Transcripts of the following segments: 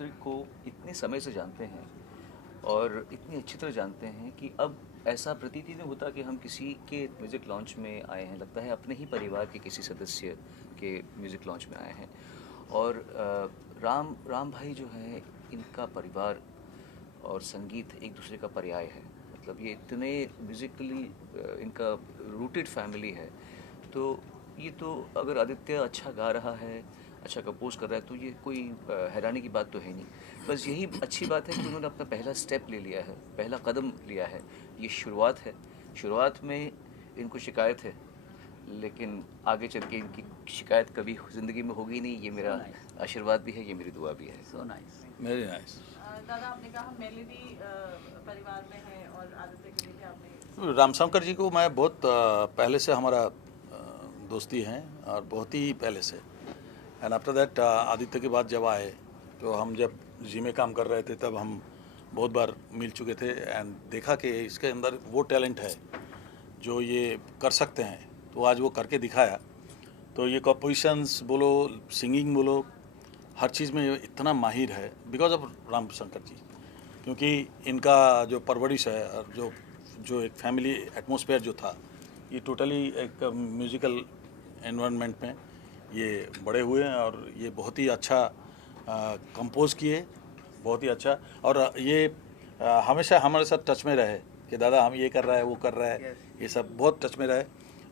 दूसरे को इतने समय से जानते हैं और इतनी अच्छी तरह जानते हैं कि अब ऐसा प्रतीत ही नहीं होता कि हम किसी के म्यूज़िक लॉन्च में आए हैं। लगता है अपने ही परिवार के किसी सदस्य के म्यूज़िक लॉन्च में आए हैं। और राम राम भाई जो हैं, इनका परिवार और संगीत एक दूसरे का पर्याय है। मतलब ये इतने म्यूज़िकली इनका रूटेड फैमिली है। तो ये तो अगर आदित्य अच्छा गा रहा है, अच्छा कंपोज कर रहा है, तो ये कोई हैरानी की बात तो है नहीं। बस यही अच्छी बात है कि उन्होंने अपना पहला स्टेप ले लिया है, पहला कदम लिया है। ये शुरुआत है। शुरुआत में इनको शिकायत है, लेकिन आगे चल के इनकी शिकायत कभी ज़िंदगी में होगी नहीं। ये मेरा आशीर्वाद भी है, ये मेरी दुआ भी है। So nice, very nice. दादा, आपने कहा मेलोडी परिवार में है और आदित्य के लिए भी आपने रामशंकर जी को मैं बहुत पहले से हमारा दोस्ती हैं और बहुत ही पहले से। एंड आफ्टर दैट आदित्य के बाद जब आए, तो हम जब जी में काम कर रहे थे तब हम बहुत बार मिल चुके थे एंड देखा कि इसके अंदर वो टैलेंट है जो ये कर सकते हैं। तो आज वो करके दिखाया। तो ये कंपोजिशंस बोलो, सिंगिंग बोलो, हर चीज़ में इतना माहिर है बिकॉज ऑफ रामशंकर जी। क्योंकि इनका जो परवरिश है और जो एक फैमिली एटमॉस्फेयर जो था, ये टोटली एक म्यूज़िकल एनवायरनमेंट में ये बड़े हुए हैं और ये बहुत ही अच्छा कंपोज किए, बहुत ही अच्छा। और ये हमेशा हमारे साथ टच में रहे कि दादा हम ये कर रहा है, वो कर रहा है, ये सब बहुत टच में रहे।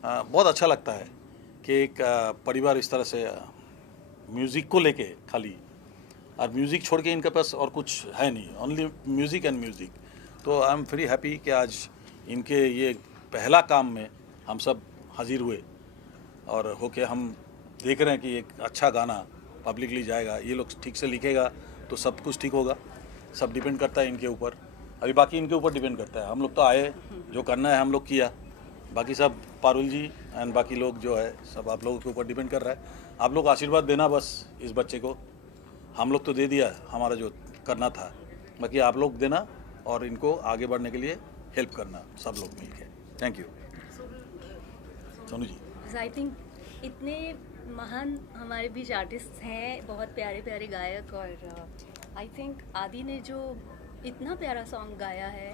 बहुत अच्छा लगता है कि एक परिवार इस तरह से म्यूज़िक को लेके खाली, और म्यूज़िक छोड़ के इनके पास और कुछ है नहीं, ओनली म्यूज़िक एंड म्यूज़िक। तो आई एम वेरी हैप्पी कि आज इनके ये पहला काम में हम सब हाजिर हुए और होके हम देख रहे हैं कि एक अच्छा गाना पब्लिकली जाएगा। ये लोग ठीक से लिखेगा तो सब कुछ ठीक होगा। सब डिपेंड करता है इनके ऊपर। अभी बाकी इनके ऊपर डिपेंड करता है। हम लोग तो आए, जो करना है हम लोग किया, बाकी सब पारुल जी एंड बाकी लोग जो है सब आप लोगों के ऊपर डिपेंड कर रहा है। आप लोग आशीर्वाद देना बस इस बच्चे को। हम लोग तो दे दिया हमारा जो करना था, बाकी आप लोग देना और इनको आगे बढ़ने के लिए हेल्प करना सब लोग मिल के। Thank you Sonu ji. I think इतने महान हमारे बीच आर्टिस्ट हैं, बहुत प्यारे प्यारे गायक, और आई थिंक आदि ने जो इतना प्यारा सॉन्ग गाया है,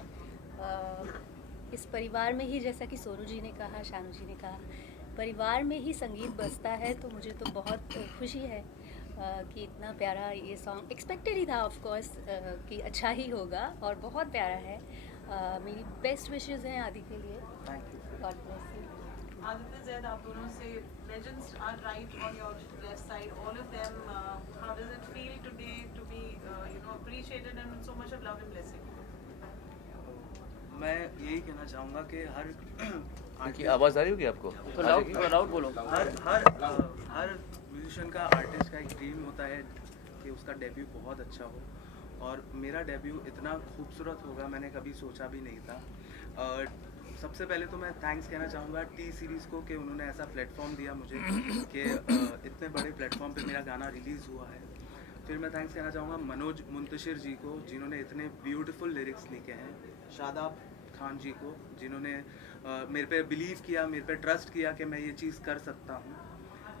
इस परिवार में ही, जैसा कि सोनू जी ने कहा, शानू जी ने कहा, परिवार में ही संगीत बजता है। तो मुझे तो बहुत खुशी है कि इतना प्यारा ये सॉन्ग एक्सपेक्टेड ही था ऑफ कोर्स कि अच्छा ही होगा, और बहुत प्यारा है। मेरी बेस्ट विशेस हैं आदि के लिए। Thank you. God bless you. Aditya, Zaid, आप दोनों से legends are right on your left side, all of them. How does it feel today to be, appreciated and with so much of love and blessing? मैं यही कहना चाहूँगा कि हर इनकी आवाज़ आ रही होगी आपको? तो लाउड बोलो। हर म्यूजिशियन का, आर्टिस्ट का एक ड्रीम होता है कि उसका डेब्यू बहुत अच्छा हो, और मेरा डेब्यू इतना खूबसूरत होगा मैंने कभी सोचा भी नहीं था। सबसे पहले तो मैं थैंक्स कहना चाहूँगा टी सीरीज़ को कि उन्होंने ऐसा प्लेटफॉर्म दिया मुझे कि इतने बड़े प्लेटफॉर्म पे मेरा गाना रिलीज़ हुआ है। फिर मैं थैंक्स कहना चाहूँगा मनोज मुंतशिर जी को, जिन्होंने इतने ब्यूटीफुल लिरिक्स लिखे हैं। शादाब खान जी को, जिन्होंने मेरे पे बिलीव किया, मेरे पे ट्रस्ट किया कि मैं ये चीज़ कर सकता हूँ।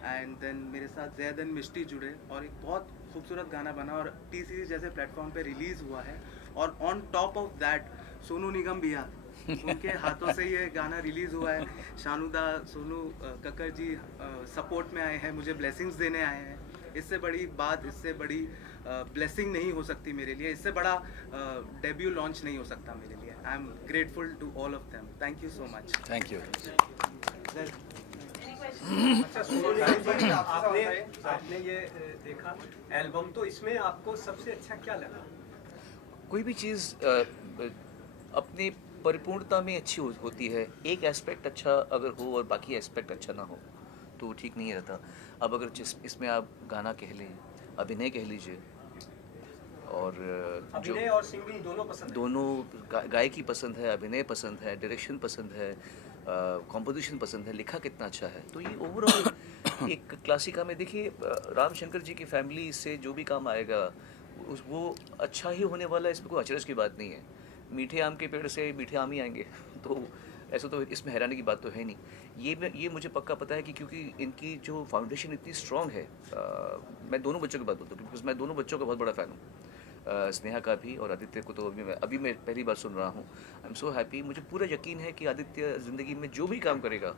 एंड देन मेरे साथ जैद एंड मिष्टी जुड़े और एक बहुत खूबसूरत गाना बना, और टी सीरीज़ जैसे प्लेटफॉर्म पे रिलीज़ हुआ है। और on top of that Sonu Nigam भैया, उनके हाथों से ये गाना रिलीज़ हुआ है। शानुदा, सोनू कक्कर जी सपोर्ट में आए हैं, मुझे ब्लेसिंग्स देने आए हैं। इससे बड़ी बात, इससे बड़ी ब्लेसिंग नहीं हो सकती मेरे लिए, इससे बड़ा डेब्यू लॉन्च नहीं हो सकता मेरे लिए। I am grateful to all of them. Thank you so much. Thank you. अच्छा सोनू, आपने ये देखा एल्बम, तो इसमें आपको सबसे अच्छा क्या लगा? कोई भी चीज़ अपनी परिपूर्णता में अच्छी होती है। एक एस्पेक्ट अच्छा अगर हो और बाकी एस्पेक्ट अच्छा ना हो तो ठीक नहीं रहता। अब अगर इसमें आप गाना कह लें, अभिनय कह लीजिए, और जो अभिनय और सिंगिंग दोनों पसंद है? दोनों गायकी पसंद है, अभिनय पसंद है, डायरेक्शन पसंद है, कॉम्पोजिशन पसंद है, लिखा कितना अच्छा है। तो ये ओवरऑल एक क्लासिका में देखिए, रामशंकर जी की फैमिली से जो भी काम आएगा वो अच्छा ही होने वाला है। इसमें कोई अचरज की बात नहीं है। मीठे आम के पेड़ से मीठे आम ही आएंगे तो ऐसा तो इसमें हैरानी की बात तो है नहीं। ये मुझे पक्का पता है कि क्योंकि इनकी जो फाउंडेशन इतनी स्ट्रॉन्ग है। मैं दोनों बच्चों की बात बोलता हूँ, बिकॉज मैं दोनों बच्चों का बहुत बड़ा फ़ैन हूँ। स्नेहा का भी, और आदित्य को तो अभी मैं पहली बार सुन रहा हूँ। आई एम सो हैप्पी। मुझे पूरा यकीन है कि आदित्य ज़िंदगी में जो भी काम करेगा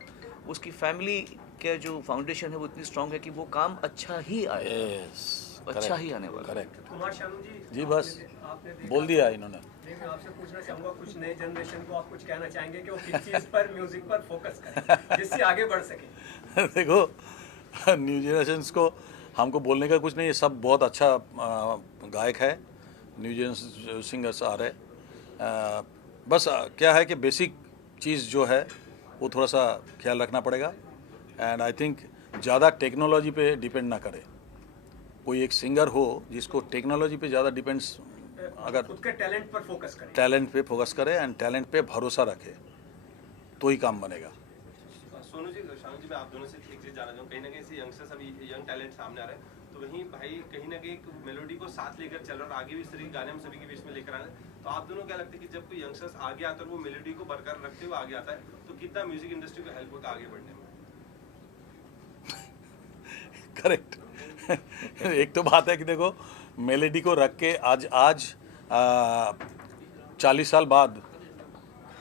उसकी फैमिली का जो फाउंडेशन है वो इतनी स्ट्रांग है कि वो काम अच्छा ही आए, यस, अच्छा ही आने वाला। करेक्ट कुमार शानू जी, बस आपने देखा, बोल दिया इन्होंने। मैं आपसे पूछना चाहूँगा, कुछ नए जनरेशन को आप कुछ कहना चाहेंगे कि वो किस चीज़ पर, म्यूजिक पर फोकस करें जिससे आगे बढ़ सके? देखो, न्यू जनरेशन्स को हमको बोलने का कुछ नहीं है, सब बहुत अच्छा गायक है, न्यू जनरेशन सिंगर्स आ रहे। बस क्या है कि बेसिक चीज़ जो है वो थोड़ा सा ख्याल रखना पड़ेगा। एंड आई थिंक ज़्यादा टेक्नोलॉजी पे डिपेंड ना करे। कोई एक सिंगर हो जिसको टेक्नोलॉजी पे ज़्यादा डिपेंड्स, अगर खुद के टैलेंट पर फोकस करें। टैलेंट पे फोकस करे एंड टैलेंट पे भरोसा रखे तो ही काम बनेगा। सोनू जी, शानू जी, मैं आप दोनों से एक चीज़ जानना चाहूँ, कहीं ना कहीं से यंगस्टर्स अभी यंग टैलेंट सामने आ रहे हैं, तो वहीं भाई कहीं ना कहीं एक मेलोडी को साथ लेकर चल रहा है और आगे भी इस तरह के गाने हम सभी के बीच में लेकर आ रहे हैं, तो आप दोनों क्या लगता है कि जब कोई यंगस्टर्स आगे आता है और वो मेलोडी को बरकरार रखते हुए आगे आता है, तो कितना म्यूजिक इंडस्ट्री को हेल्प होता है आगे बढ़ने में? करेक्ट। एक तो बात है कि देखो, मेलोडी को रख के आज 40 साल बाद,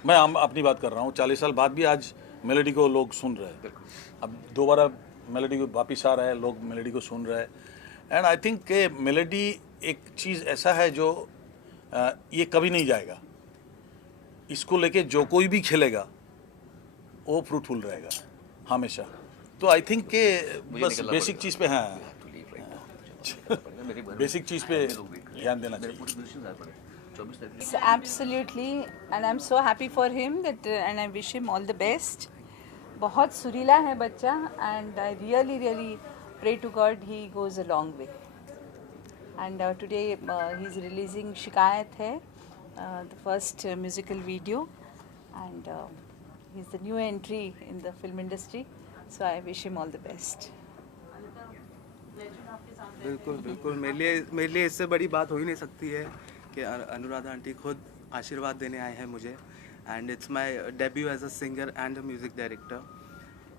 मैं अपनी बात कर रहा हूँ, 40 साल बाद भी आज मेलोडी को लोग सुन रहे हैं। अब दोबारा मेलोडी को वापिस आ रहा है, लोग मेलोडी को सुन रहे हैं। एंड आई थिंक के मेलोडी एक चीज़ ऐसा है जो ये कभी नहीं जाएगा। इसको लेके जो कोई भी खेलेगा वो फ्रूटफुल रहेगा हमेशा। तो आई थिंक के बस बेसिक चीज़ पे, हाँ, बेसिक चीज़ पे ध्यान देना चाहिए। Absolutely, and I'm so happy for him that and I wish him all the best. बहुत सुरीला है बच्चा, and I really pray to God he goes a long way. And today he's releasing शिकायत है, the first musical video, and he's the new entry in the film industry, so I wish him all the best. बिल्कुल मेरे लिए इससे बड़ी बात हो ही नहीं सकती है कि अनुराधा आंटी खुद आशीर्वाद देने आए हैं मुझे। And it's my debut as a singer and a music director,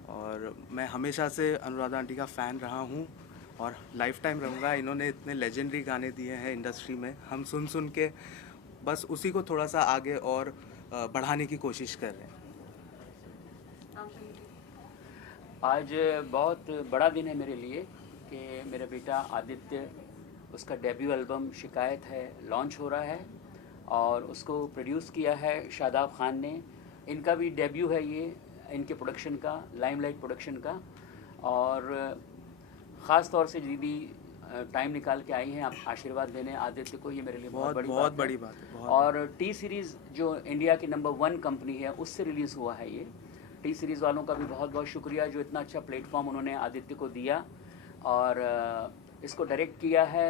और मैं हमेशा से अनुराधा आंटी का फ़ैन रहा हूँ और लाइफ टाइम रहूँगा। इन्होंने इतने लेजेंडरी गाने दिए हैं इंडस्ट्री में, हम सुन के बस उसी को थोड़ा सा आगे और बढ़ाने की कोशिश कर रहे हैं। आज बहुत बड़ा दिन है मेरे लिए कि मेरा बेटा आदित्य, उसका डेब्यू एल्बम शिकायत है लॉन्च हो रहा है, और उसको प्रोड्यूस किया है शादाब खान ने। इनका भी डेब्यू है ये, इनके प्रोडक्शन का, लाइमलाइट प्रोडक्शन का। और ख़ास तौर से दीदी टाइम निकाल के आई हैं आप आशीर्वाद देने आदित्य को, ये मेरे लिए बहुत बड़ी बात है। और टी सीरीज़ जो इंडिया की नंबर 1 कंपनी है उससे रिलीज़ हुआ है ये। टी सीरीज़ वालों का भी बहुत बहुत शुक्रिया जो इतना अच्छा प्लेटफॉर्म उन्होंने आदित्य को दिया। और इसको डायरेक्ट किया है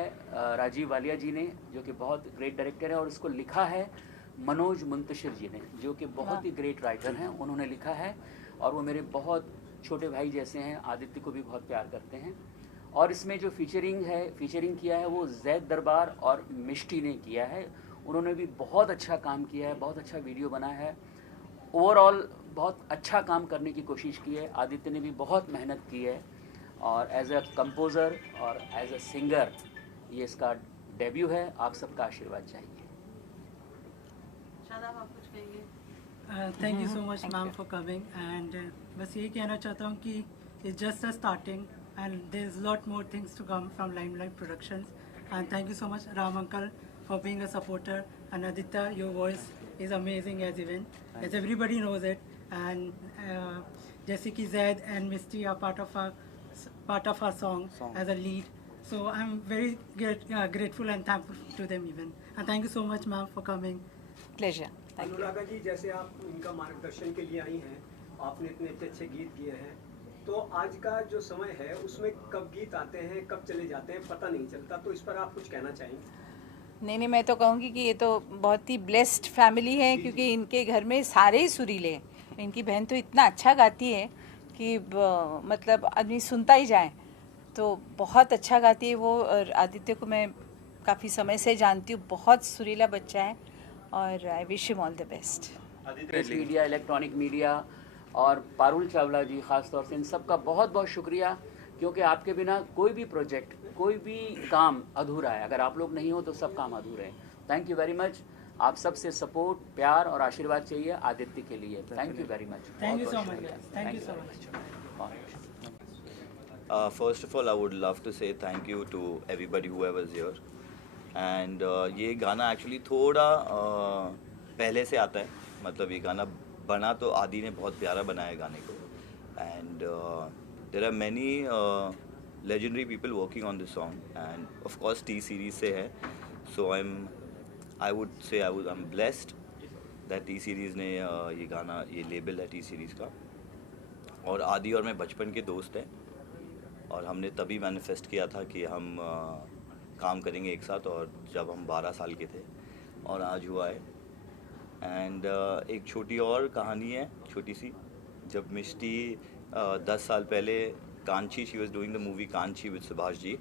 राजीव वालिया जी ने, जो कि बहुत ग्रेट डायरेक्टर है, और इसको लिखा है मनोज मुंतशिर जी ने, जो कि बहुत ही ग्रेट राइटर हैं। उन्होंने लिखा है और वो मेरे बहुत छोटे भाई जैसे हैं, आदित्य को भी बहुत प्यार करते हैं। और इसमें जो फीचरिंग किया है वो जैद दरबार और मिष्टी ने किया है। उन्होंने भी बहुत अच्छा काम किया है, बहुत अच्छा वीडियो बना है। ओवरऑल बहुत अच्छा काम करने की कोशिश की है। आदित्य ने भी बहुत मेहनत की है, और एज अ कंपोज़र और एज अ सिंगर ये इसका डेब्यू है। आप सबका आशीर्वाद चाहिए। शादाब, आप कुछ कहेंगे? Thank you so much ma'am for coming, and बस यही कहना चाहता हूँ कि it's just a starting and there is lot more things to come from limelight productions. And thank you so much Ram uncle for being a supporter, and Aditya, your voice is amazing as even as everybody knows it. And जैसे कि Zaid and Misti are part of our song as a lead, so I'm very grateful and thankful to them even, and thank you so much ma'am for coming. Pleasure. Thank you. Anuradha ji, जैसे आप इनका मार्गदर्शन के लिए आई हैं, आपने इतने अच्छे गीत किए हैं, तो आज का जो समय है उसमें कब गीत आते हैं कब चले जाते हैं पता नहीं चलता, तो इस पर आप कुछ कहना चाहेंगे? नहीं, मैं तो कहूँगी कि ये तो बहुत ही ब्लेस्ड फैमिली है, क्योंकि इनके घर में सारे ही सुरीले हैं। इनकी बहन तो इतना अच्छा गाती है कि मतलब आदमी सुनता ही जाए, तो बहुत अच्छा गाती है वो। और आदित्य को मैं काफ़ी समय से जानती हूँ, बहुत सुरीला बच्चा है, और I wish him all the best. Press media, electronic media और पारुल चावला जी ख़ास तौर से, इन सब का बहुत बहुत शुक्रिया क्योंकि आपके बिना कोई भी प्रोजेक्ट, कोई भी काम अधूरा है। अगर आप लोग नहीं हो तो सब काम अधूरे हैं। Thank you very much. आप सबसे सपोर्ट, प्यार और आशीर्वाद चाहिए आदित्य के लिए। Thank you very much. Thank you so much, guys. Thank you so much. First of all, I would love to say thank you to everybody whoever is here. And ये गाना एक्चुअली थोड़ा पहले से आता है, मतलब ये गाना बना तो आदि ने बहुत प्यारा बनाया गाने को। And there are many legendary people working on this song, and of course T Series से है। So I would say I am blessed that T Series ने ये गाना, ये लेबल है टी सीरीज़ का। और आदि और मैं बचपन के दोस्त हैं, और हमने तभी मैनिफेस्ट किया था कि हम काम करेंगे एक साथ, और जब हम 12 साल के थे, और आज हुआ है। एंड एक छोटी और कहानी है, छोटी सी। जब मिष्टी 10 साल पहले Kanchi, she was doing the movie Kanchi with Subhash ji,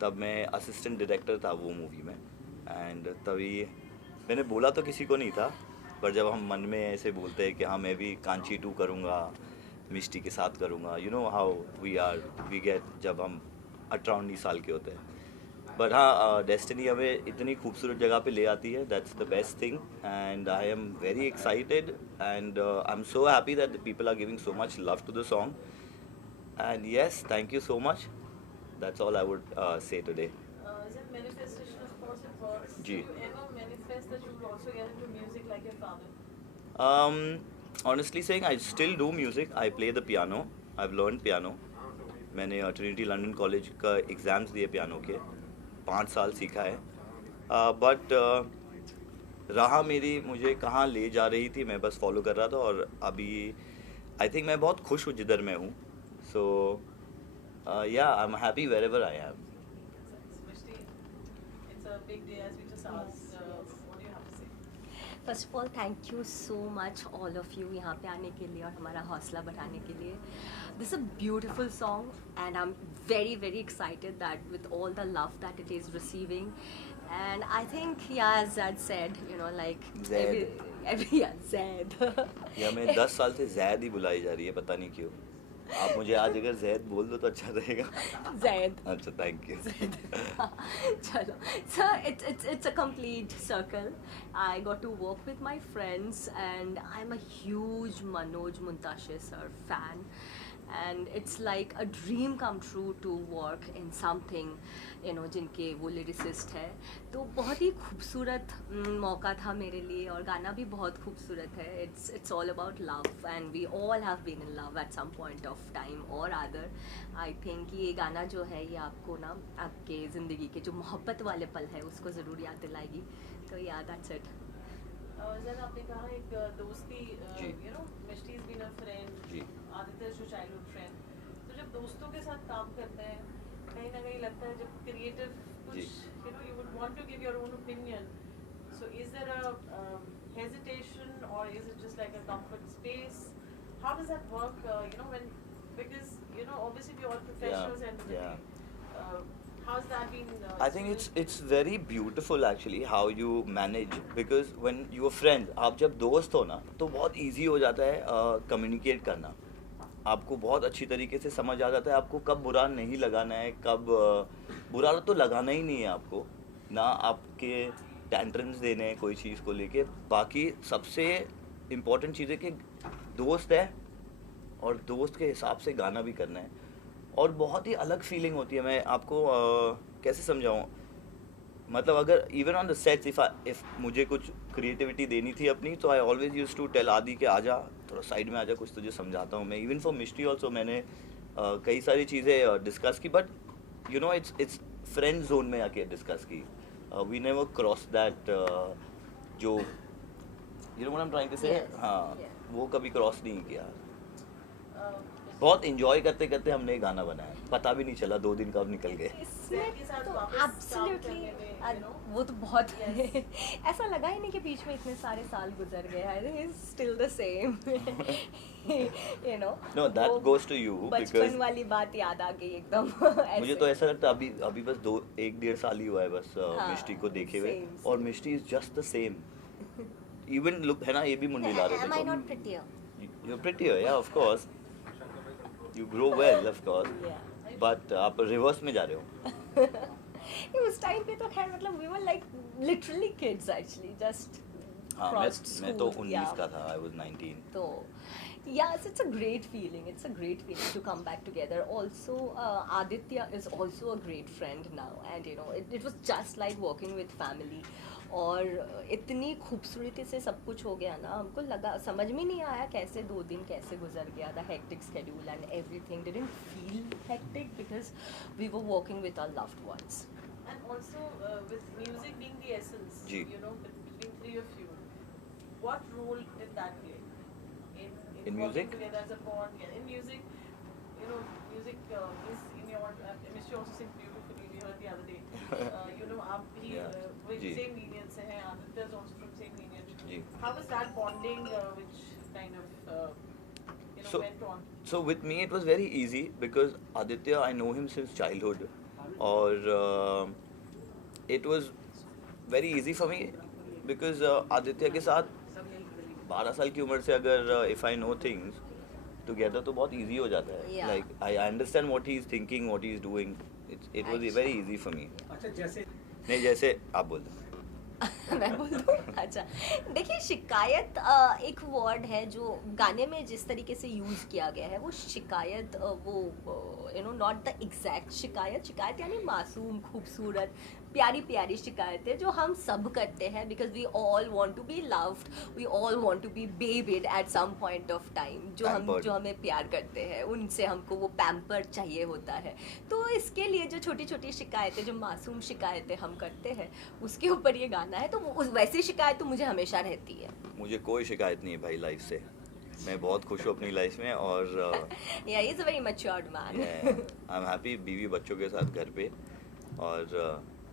तब मैं असिस्टेंट डायरेक्टर था वो मूवी में। एंड तभी मैंने बोला तो किसी को नहीं था, पर जब हम मन में ऐसे बोलते हैं कि हाँ मैं भी कांची 2 करूँगा, मिष्टी के साथ करूँगा, you know how we get जब हम 18-19 साल के होते हैं। बट हाँ, डेस्टिनी हमें इतनी खूबसूरत जगह पे ले आती है, that's the best thing. And I am very excited, and I am so happy that the people are giving so much love to the song. And yes, thank you so much. That's all I would say today. Is it manifestation? Of course it works. जी। Do you ever manifest that you will also get into music like your father? Honestly saying, I still do music. I play the piano. I've learned piano. मैंने Trinity London college का exams दिए piano के, 5 साल सीखा है। But राह मेरी मुझे कहाँ ले जा रही थी, मैं बस फॉलो कर रहा था। और अभी आई थिंक मैं बहुत खुश हूँ जिधर मैं हूँ। So yeah, I am happy wherever I am. It's a big day, as we just asked. What do you have to say? First of all thank you so much all of you यहाँ पे आने के लिए और हमारा हौसला बढ़ाने के लिए। This a beautiful song and I am very very excited that with all the love that it is receiving. And I think yeah Zaid said, you know like every Zaid या मैं 10 साल से जैद ही बुलाई जा रही है, पता नहीं क्यों। आप मुझे आज अगर जैद बोल दो तो अच्छा रहेगा। ज़ैद। अच्छा, थैंक यू। चलो, so it's a complete circle. I got to work with my friends, and I'm a huge Manoj Muntashe sir fan, and it's like a dream come true to work in something, you know, जिनके वो lyricist है। तो बहुत ही खूबसूरत मौका था मेरे लिए, और गाना भी बहुत खूबसूरत है। It's all about love, and we all have been in love at some point of time or other. I think ये गाना जो है ये आपको ना आपके ज़िंदगी के जो मोहब्बत वाले पल है उसको ज़रूर याद दिलाएगी। तो या that's it. जैसे आपने कहा एक दोस्ती, जी। you know, Mishti has been a friend, ji. Aditya is your childhood friend. तो जब दोस्तों के साथ काम करते हैं, कहीं ना कहीं लगता है जब क्रिएटिव कुछ, जी। you know, you would want to give your own opinion. So is there a hesitation, or is it just like a comfort space? How does that work? You know, because you know, obviously we are all professionals and how's that been? I think it's very beautiful actually how you manage, because when you are friends, आप जब दोस्त हो ना तो बहुत easy हो जाता है communicate करना। आपको बहुत अच्छी तरीके से समझ आ जाता है आपको कब बुरा नहीं लगाना है, कब बुरा तो लगाना ही नहीं है आपको, ना आपके टेंट्रम्स देने हैं कोई चीज़ को लेके। बाकी सबसे इम्पोर्टेंट चीज़ है कि दोस्त है और दोस्त के हिसाब से गाना भी करना है, और बहुत ही अलग फीलिंग होती है। मैं आपको कैसे समझाऊँ, मतलब अगर even on the sets if मुझे कुछ क्रिएटिविटी देनी थी अपनी, तो I always use to tell Adi के आजा थोड़ा साइड में आजा, कुछ तुझे समझाता हूँ मैं। इवन फॉर मिष्टी ऑल्सो मैंने कई सारी चीज़ें डिस्कस की, but you know it's friend zone में आके डिस्कस की। वी नेवर क्रॉस दैट, जो you know what I am trying to say, हाँ वो कभी क्रॉस नहीं किया। बहुत इंजॉय करते करते हमने ये गाना बनाया, पता भी नहीं चला 2 दिन कब निकल गए। के साथ वापस काम करने में, you know? वो तो बहुत ऐसा लगा ही नहीं कि बीच में इतने सारे साल गुजर गए। I think it's still the same, you know. No, that goes to you बचपन because वाली बात याद आ गई एकदम। मुझे तो ऐसा लगता है अभी बस 1-1.5 साल ही हुआ है बस मिष्टी को देखे हुए, same, और Mishti is just the same. Even look है ना, ये भी मुंडी ला रहे थे। Am I not prettier? You're prettier, yeah, of course. You grow well, of course. Yeah. But आप रिवर्स में जा रहे हो. ये उस टाइम पे तो खैर मतलब we were like literally kids actually just हाँ, crossed मैं तो school, 19 yeah. का था. I was 19. So, yes, it's a great feeling. It's a great feeling to come back together. Also, Aditya is also a great friend now, and you know, it was just like working with family. और इतनी खूबसूरती से सब कुछ हो गया ना, हमको लगा समझ में नहीं आया कैसे 2 दिन कैसे गुजर गया. The hectic schedule and everything didn't feel hectic because we were working with our loved ones. And also with music being the essence, ji. you know, between three of you, what role did that play in In working music? together as a bond? Yeah, in music, you know, music is in your. Miss you also sing beautifully. We heard the other day. You know, आप भी Yeah. with ji. same lineage से हैं. Aditya is also from same lineage. Ji. How was that bonding, which kind of you know So- went on? So with me it was very easy because Aditya, I know him since childhood. और it was very easy for me because Aditya के साथ 12 साल की उम्र से अगर if I know things together तो बहुत easy हो जाता है. Yeah. Like I understand what he is thinking, what he is doing. It was very easy for me. अच्छा जैसे नहीं जैसे आप बोल दो. मैं बोल दूं? अच्छा देखिए शिकायत एक वर्ड है जो गाने में जिस तरीके से यूज़ किया गया है वो शिकायत वो you know not the exact शिकायत यानी मासूम खूबसूरत प्यारी प्यारी शिकायतें जो हम सब करते हैं because we all want to be loved we all want to be babied at some point of time Pampered. जो हमें प्यार करते हैं उनसे हमको वो पैम्पर चाहिए होता है. तो इसके लिए जो छोटी छोटी शिकायतें जो मासूम शिकायतें हम करते हैं उसके ऊपर ये गाना है. तो वैसी शिकायत तो मुझे हमेशा रहती है. मुझे कोई शिकायत नहीं है भाई लाइफ से. मैं बहुत खुश हूँ अपनी लाइफ में और Yeah, he's a very matured man. I am happy बीवी बच्चों के साथ घर पे और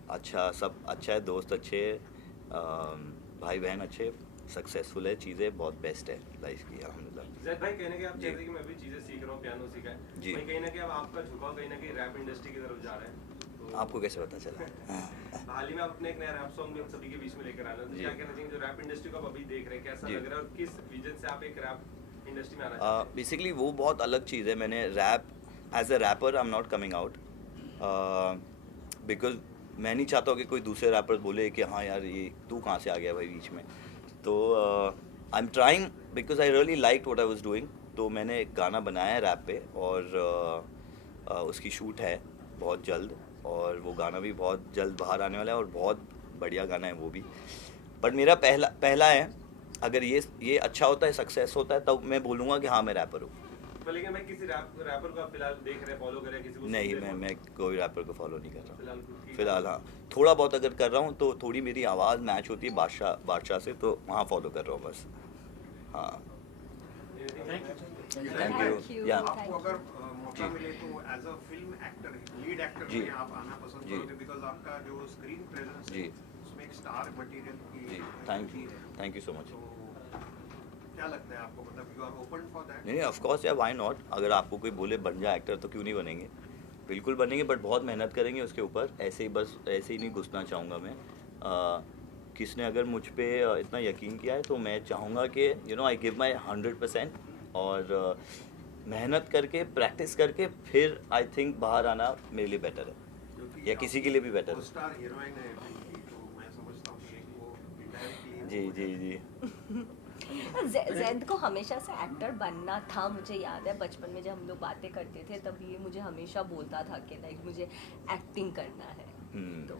अच्छा सब अच्छा है. दोस्त अच्छे भाई बहन अच्छे सक्सेसफुल है. चीज़ें बहुत बेस्ट है लाइफ की अल्हम्दुलिल्लाह. जैद भाई कहने के आप जी. कह रहे हैं कि मैं भी चीजें सीख रहा हूँ, पियानो सीखा है. जी. वहीं कहीं ना कहीं अब आपका झुकाव कहीं ना कहीं रैप इंडस्ट्री की तरफ जा रहा है. तो आपको कैसे पता चला? हाल ही में आप अपने एक नया रैप सॉन्ग भी हम सभी के बीच में लेकर आ रहे हैं. तो जी. क्या कहना चाहिए जो रैप इंडस्ट्री को आप अभी देख रहे हैं कैसा जी. लग रहा है और किस विजन से आप एक रैप इंडस्ट्री में आना चाहते हैं? बेसिकली वो बहुत अलग चीज़ है. मैंने rap as a rapper I am not coming out because मैं नहीं चाहता हूँ कि कोई दूसरे रैपर बोले कि हाँ यार ये तू कहाँ से आ गया भाई बीच में. तो आई am trying because I really like what I was doing. तो मैंने एक गाना बनाया है रैप पे और उसकी शूट है बहुत जल्द और वो गाना भी बहुत जल्द बाहर आने वाला है और बहुत बढ़िया गाना है वो भी. बट मेरा पहला है अगर ये अच्छा होता है सक्सेस होता है तब मैं बोलूँगा कि हाँ मैं रैपर हूँ. पर लेकिन मैं किसी रैपर को आप फिलहाल देख रहे हैं, फॉलो कर रहे हैं, किसी को नहीं सुन रहे हैं? मैं कोई रैपर को फॉलो नहीं कर रहा फिलहाल खुद की- फिलहाल. हाँ थोड़ा बहुत अगर कर रहा हूँ तो थोड़ी मेरी आवाज़ मैच होती है बादशाह से तो वहाँ फॉलो कर रहा हूँ बस. हाँ Thank you. या Thank आपको you. अगर मौका जी. मिले तो as a film actor lead actor जी. में आप आना पसंद जी. करोगे बिकॉज आपका जो स्क्रीन प्रेजेंस जी. है उसमें एक स्टार मटेरियल की जी होती है. Thank you so much. तो क्या लगता है आपको मतलब you are open for that? नहीं of course yeah why not. अगर आपको कोई बोले बन जा एक्टर तो क्यों नहीं बनेंगे. बिल्कुल बनेंगे बट बहुत मेहनत करेंगे उसके ऊपर. ऐसे ही नहीं घुसना चाहूँगा मैं. किसने अगर मुझ पे इतना यकीन किया है तो मैं चाहूँगा कि you know I give my 100% और मेहनत करके प्रैक्टिस करके फिर आई थिंक बाहर आना मेरे लिए बेटर है क्योंकि या किसी के लिए भी बेटर वो है. स्टार हीरोइन है फिल्म की, तो मैं समझता हूँ कि वो indirectly जी जी जी. जैद को हमेशा से एक्टर बनना था. मुझे याद है बचपन में जब हम लोग बातें करते थे तब ये मुझे हमेशा बोलता था कि लाइक मुझे एक्टिंग करना है. हम्म. तो